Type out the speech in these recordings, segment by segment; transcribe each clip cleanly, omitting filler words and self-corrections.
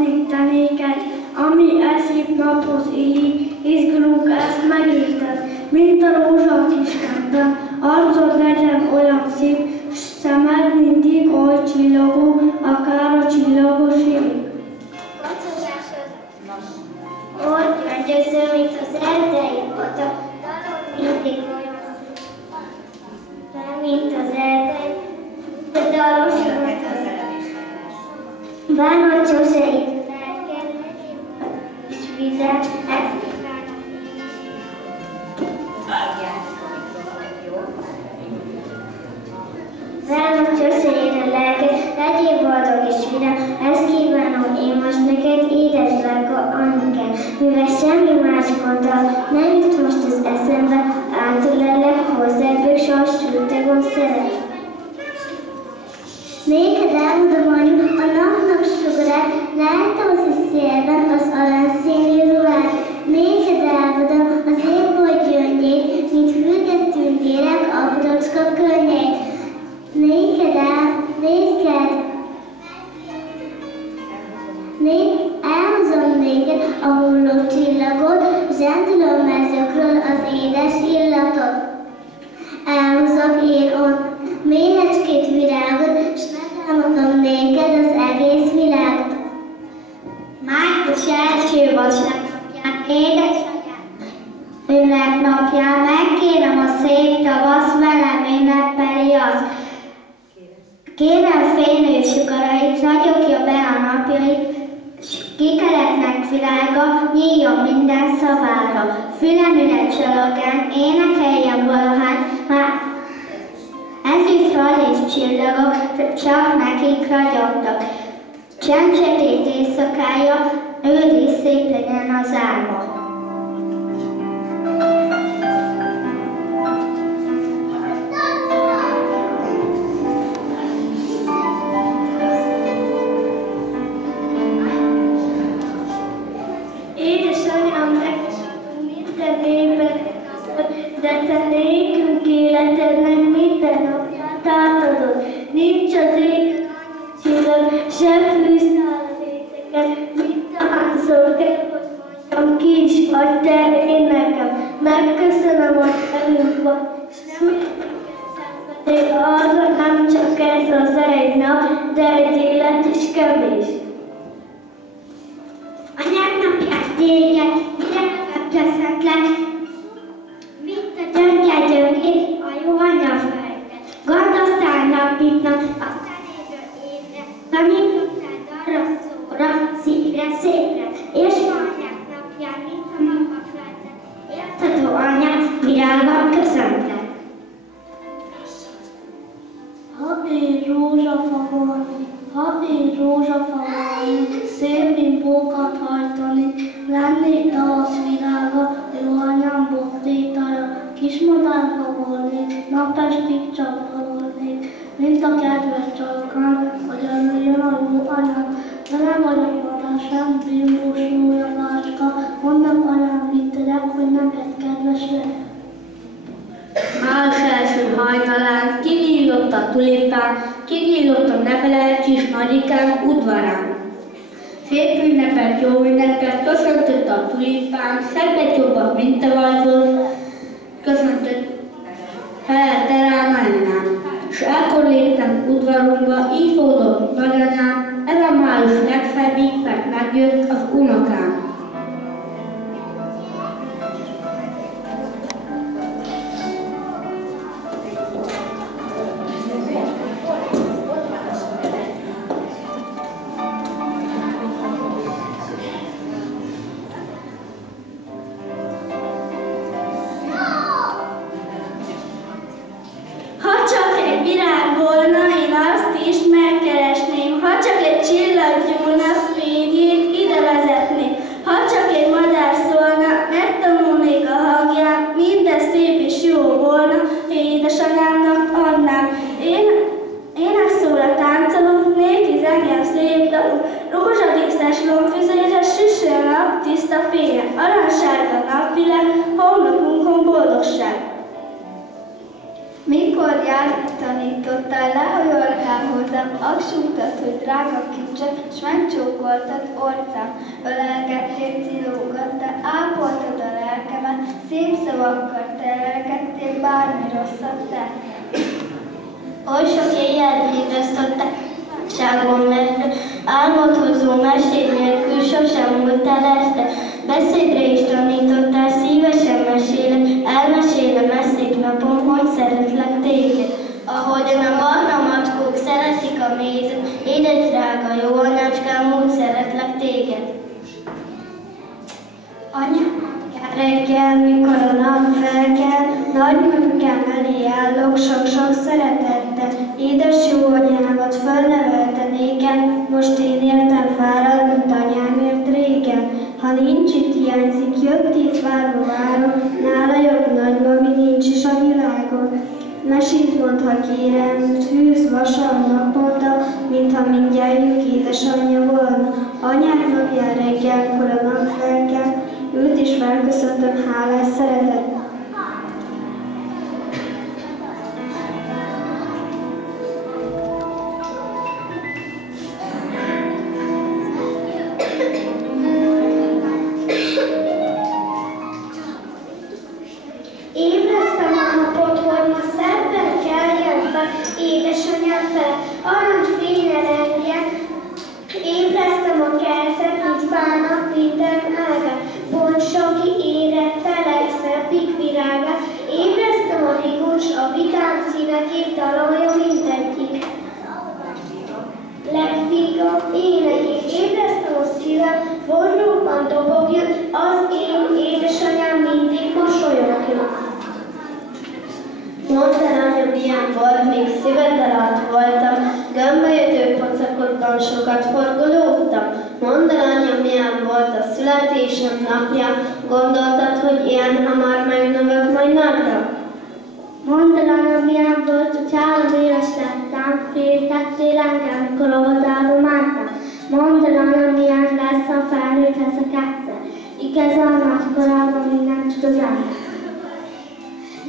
adnék te néked, ami szép naphoz illik, izgulunk ezt megérted, mint a rózsa a kiskertben, arcod legyen olyan szép, s szemed mindig oly csillogó, akár a csillagos ég. Ott gyöngyöző, mint az erdei pata, dalod mindig olyan, mint az erdei, de dalos volt az bánat sose itt lelked, és vizet, ez kívánok én. Bánat sose ér a lelked, legyél boldog és vidám, ezt kívánom én most neked, édes drága anyukám. Mivel semmi más gondol, nem jut most az eszembe, átölellek hozzád, bősors sültegon szeret. Néked elmondom, anyu, a napnak sugarát, láttam az szélben az aranyszínű ruhát. Néked elmondom az égbolt gyöngyét, mint hűtett tündérek a brocska könnyét. Elhozom néked a hulló csillagot, zsendülő mezőkről az édes illatot. Elhozok én ott méhecskét virágot, s megálmodom néked az egész világot. Május első vasárnapján, édesanyám ünnepnapján megkérem a szép tavasz, velem ünnepeli az. Kérem fénylő sugarait, ragyogja be a napjait, s kikereknek virága, nyíljon minden szavára. Fülemület csalogán, énekeljen valahány, már ezüstről és csillagok csak nekik ragyogtak. Csendsetét éjszakája, őriz szép legyen az álma. De te nékünk életednek minden napját átadod. Nincs az ég csillag, se fűszál a réteket, mit tánszol kell, hogy mondjam ki is vagy te én nekem. Megköszönöm, hogy velünk vagy, s nem szenvedél arra, nem csak ez az egy nap, de egy élet is kevés. Anyák napját téged, virágok köszöntlek, mint a gyöngyögét, a jó anya fejted. Gondoztál napitnak, aztán évről évre, tanítottál arra szóra, szívre, szépre, és anyák napján, mint a maga fejted. Érthető anyák, virágok köszöntlek. Ha én rózsafa volnék, ha én rózsafa volnék, szép bimbókat hajtani, lennék tavasz virága, jó anyám bokrétára, kismadárka volnék, napestig csapolnék, mint a kedves csalkán, hogy örüljön a jó anyám. De nem vagyok madár sem, bimbós rózsafácska, mondnak anyám vitterek, hogy neked kedves lehet. Május első hajnalán kinyílott a tulipán, kinyílott a nevelet kis nagyikám udvarán. Szép ünnepet, jó ünnepet, köszöntött a tulipán, szebbet jobban, mint a vajzol, köszöntött felette rám anyám. S ekkor léptem udvarunkba, így szólott nagyanyám, ez a május legszebbik, mert megjött az unokám. Megkeresném, ha csak egy csillag gyúlna fényét, ide Mikor járni tanítottál, lehajoltál hozzám, aksúgtad, hogy drága kincsek, s megcsókoltad orcám, ölelgettél, cilógattál, ápoltad a lelkemet, szép szavakkal terelgettél, bármi rosszat tettél. Oly sok éjjel vigasztották, ságon mestre, álmot hozó meséd nélkül sosem múltál este. Beszédre is tanítottál, szívesen mesélek, elmesélem szép napon, hogy szeretlek téged. Ahogyan a barna macskók szeretik a mézet, édes drága jó anyácskám, úgy szeretlek téged. Anyám, reggel, mikor a nap felkel, nagy munkám elé állok, sok-sok szeretettel. Édes jó anyámat fölnevelte nékem, most én értem fárad, mint anyámért régen. Ha nincs itt, hiányzik, jött itt, várva várom, nála jobb nagyma, mi nincs is a világon. Mesét mond, ha kérem, fűz vasal naponta, mintha mindjárt édesanyja volna. Anyák napján reggelkor a nap felkel, őt is felköszöntöm hálás szeretettel. Ébreztem a napot, hogy ma szebben keljen fel, édesanyám fel, aranyfényre lengjen. Ébreztem a kertet, mint fának minden ágát, bontsogi érette legszebbik virágát. Ébreztem a rigós, a vidám színekét, dalolja mindegyik legvigabb énekét. Ébreztem a szívem, forróban dobogjon, az én édesanyám mindig mosolyogjon. Mondd el, anya, milyen volt, még szíved alatt voltam, gömbölyödő pocakodban sokat forgolódtam. Mondd el, anya, milyen volt a születésem napja, gondoltad, hogy ilyen hamar megnövök majd nagyra? Mondd el, anya, milyen volt, hogy 3 éves lettem, féltettél engem, mikor óvodába mentem. Mondd el, anya, milyen lesz, ha felnőtt leszek egyszer. Igaz, a nagykorában mindent tud az ember.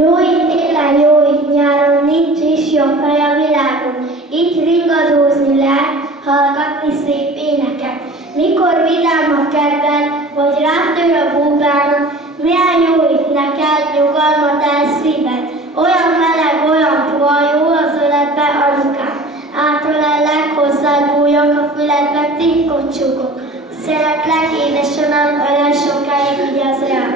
Jó itt télen, jó itt nyáron, nincs is jobb hely a világon. Itt ringadózni lehet, hallgatni szép éneket. Mikor vidám a kedved, vagy rátör a búbának, milyen jó itt neked, nyugalmat elszíved. Olyan meleg, olyan puha, jó az öletbe, anyukám. Átölellek, hozzád bújok a füledbe, titkot csukok. Szeretlek, édesanyám, olyan sokáig vigyázz rám.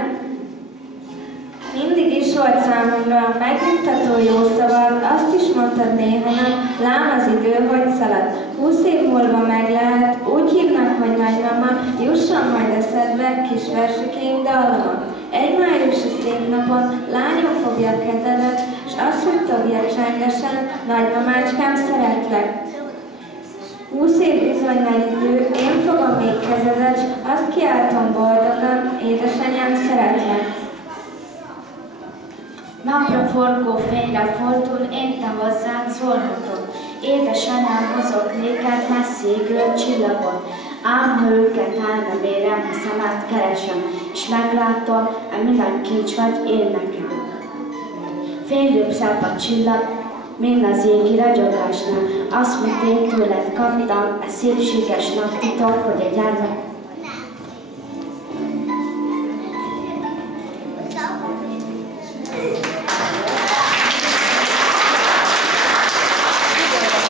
Mindig is volt számomra megnyugtató jó szavad, azt is mondtad néha nem, lám az idő, hogy szalad. 20 év múlva meg lehet, úgy hívnak, hogy nagymama, jusson majd eszedbe, kis versikény dallama. Egy májusi szép napon lányom fogja a kezedet, s azt suttogja csendesen, nagymamácskám, szeretlek. 20 év bizony nagy idő, én fogom még kezedet, s azt kiáltom boldogan, édesanyám, szeretlek. Napra forgó fényre fordul, én te hozzád szólhatok. Édesanyám, hozok néked messzégről csillagon. Ám ha őket el nem érem, a szemet keresem, és meglátom, ami nagy kincs vagy én nekem. Fénylőbb szebb a csillag, mint az égi ragyogásnál. Azt, mit én tőled kaptam, a szépséges naptitok, hogy a gyermek